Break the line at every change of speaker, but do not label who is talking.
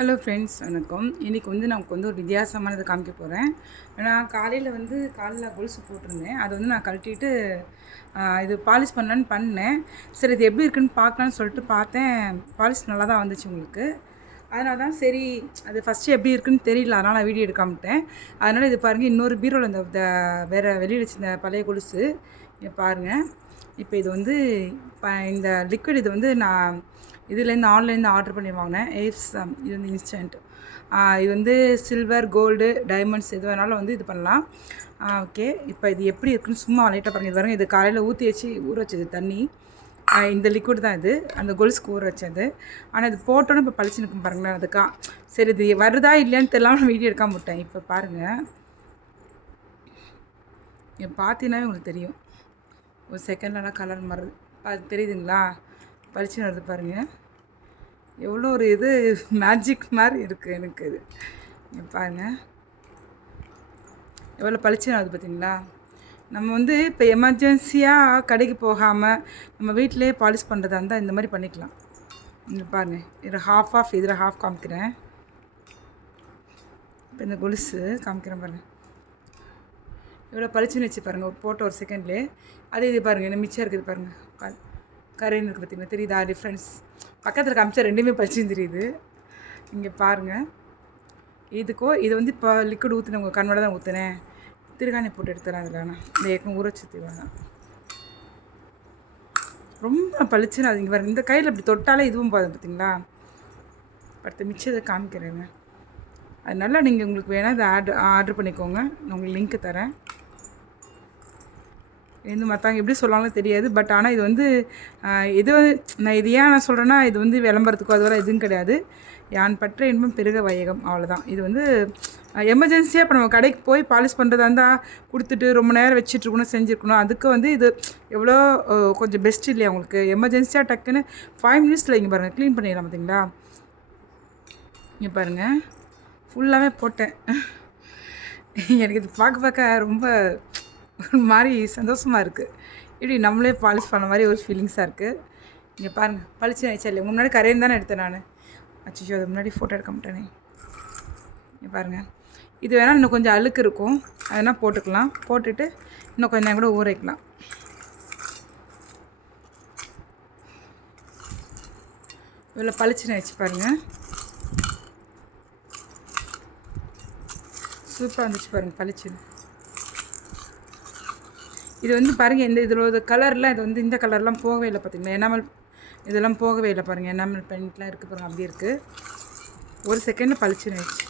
Hello friends வணக்கம். இன்றைக்கி வந்து நமக்கு வந்து ஒரு வித்தியாசமானது காமிக்க போகிறேன் நான் காலையில் வந்து காலில் கொலுசு போட்டிருந்தேன். அதை வந்து நான் கழட்டிட்டு இது பாலிஷ் பண்ணலான்னு பண்ணேன். சரி இது எப்படி இருக்குன்னு பார்க்கலான்னு சொல்லிட்டு பார்த்தேன். பாலிஷ் நல்லா தான் வந்துச்சு உங்களுக்கு. அதனால தான் சரி அது ஃபஸ்ட்டு எப்படி இருக்குன்னு தெரியல. அதனால் நான் வீடியோ எடுக்காமட்டேன் அதனால் இது பாருங்கள் இன்னொரு பீரோவில் இந்த வேறு வெளியில் வச்சிருந்த பழைய கொலுசு. பாருங்கள் இப்போ இது வந்து இப்போ இந்த லிக்விட் இது வந்து நான் இதுலேருந்து ஆன்லைனில் ஆர்டர் பண்ணி வாங்கினேன். ஏப்ஸ் இது வந்து இன்ஸ்டன்ட் இது வந்து சில்வர் கோல்டு டைமண்ட்ஸ் எது வேணாலும் வந்து இது பண்ணலாம். ஓகே இப்போ இது எப்படி இருக்குன்னு சும்மா லைட்டாக பண்ணி இது இது காலையில் ஊற்றி வச்சு ஊற வச்சது தண்ணி. இந்த லிக்விட் தான் இது. அந்த கொலுசுக்கு ஊற வச்சது. ஆனால் இது போட்டோன்னே இப்போ பளிச்சு நிற்கும் பாருங்களேன் அதுக்கா. சரி இது வருதா இல்லையான்னு தெரியாமல் வீடியோ எடுக்காம விட்டேன். இப்போ பாருங்கள் என் பார்த்தீங்கன்னா உங்களுக்கு தெரியும். ஒரு செகண்ட்லலாம் கலர் மாறுது. அது தெரியுதுங்களா? பளிச்சுன்னு வருது பாருங்கள் எவ்வளோ ஒரு இது மேஜிக் மாதிரி இருக்குது எனக்கு இது. பாருங்கள் பாருங்க. எவ்வளோ பளிச்சுன்னு ஆகுது பார்த்தீங்களா? நம்ம வந்து இப்போ எமர்ஜென்சியாக கடைக்கு போகாமல் நம்ம வீட்டிலே பாலிஷ் பண்ணுறதா இருந்தால் இந்த மாதிரி பண்ணிக்கலாம். இங்கே பாருங்கள் இதில் ஹாஃப் ஆஃப் இதில் ஹாஃப் காமிக்கிறேன். இப்போ இந்த கொலுசு காமிக்கிறேன் பாருங்கள் இவ்வளோ பளிச்சுன்னு வச்சு பாருங்கள் போட்ட ஒரு செகண்ட்லேயே அதே இது பாருங்கள் என்ன மிச்சம் இருக்குது பாருங்கள் பா கரைன்னு இருக்குது பார்த்தீங்கன்னா தெரியுதா? டிஃப்ரென்ஸ் பக்கத்தில் காமிச்சா ரெண்டுமே பளிச்சுன்னு தெரியுது. இங்கே பாருங்கள் இதுக்கோ இது வந்து இப்போ லிக்விட் ஊற்றின உங்கள் கண்ணோட தான் ஊற்றினேன் திருகாணி போட்டு எடுத்துறேன் அதில் நான். இந்த ஏக்கம் ஊறச்சி வேணாம் ரொம்ப பளிச்சுன்னு அது இங்கே வர இந்த கையில் இப்படி தொட்டாலே இதுவும் போதும் பார்த்தீங்களா அடுத்த மிச்சத்தை காமிக்கிறேங்க. அதனால் நீங்கள் உங்களுக்கு வேணால் இதை ஆர்டர் ஆர்டர் பண்ணிக்கோங்க. நான் உங்களுக்கு லிங்க்கு தரேன். இது மற்றவங்க எப்படி சொல்லாலும் தெரியாது. பட் ஆனால் இது வந்து இது வந்து நான் இது ஏன் நான் சொல்கிறேன்னா இது வந்து விளம்பரத்துக்கோ அதுவரை எதுவும் கிடையாது. யான் பற்ற இன்பம் பெருக வையகம் அவ்வளோதான் இது வந்து எமர்ஜென்சியாக இப்போ நம்ம கடைக்கு போய் பாலிஷ் பண்ணுறதா இருந்தால் கொடுத்துட்டு ரொம்ப நேரம் வச்சுட்ருக்கணும் செஞ்சுருக்கணும். அதுக்கு வந்து இது எவ்வளோ கொஞ்சம் பெஸ்ட் இல்லையா உங்களுக்கு? எமர்ஜென்சியாக டக்குன்னு ஃபைவ் மினிட்ஸில் இங்கே பாருங்கள் க்ளீன் பண்ணிடலாம் பார்த்தீங்களா இங்கே பாருங்கள் ஃபுல்லாகவே போட்டேன். எனக்கு இது பார்க்க பார்க்க ரொம்ப ஒரு மாதிரி சந்தோஷமாக இருக்குது இப்படி நம்மளே பாலிஷ் பண்ண மாதிரி ஒரு ஃபீலிங்ஸாக இருக்குது இங்கே பாருங்கள் பளிச்சு நினச்சா இல்லை முன்னாடி கரையன் தானே எடுத்தேன் நான். அச்சோ அது முன்னாடி ஃபோட்டோ எடுக்க மாட்டேனே. இங்கே பாருங்கள் இது வேணால் இன்னும் கொஞ்சம் அழுக்கு இருக்கும். அதனால் போட்டுக்கலாம். போட்டுட்டு இன்னும் கொஞ்சம் நேரம் கூட ஊற வைக்கலாம். இவ்வளோ பளிச்சுன்னு வச்சு பாருங்கள் சூப்பராக இருந்துச்சு பாருங்கள் பளிச்சுன்னு. இது வந்து பாருங்கள் இந்த இதில் கலர்லாம் இது வந்து இந்த கலர்லாம் போகவே இல்லை பார்த்தீங்களா எனாமல் இதெல்லாம் போகவே இல்லை பாருங்கள் எனாமல் பெயிண்ட்லாம் இருக்குது பாருங்கள் அப்படி இருக்குது ஒரு செகண்டில் பளிச்சுன்னு ஆயிடுச்சு.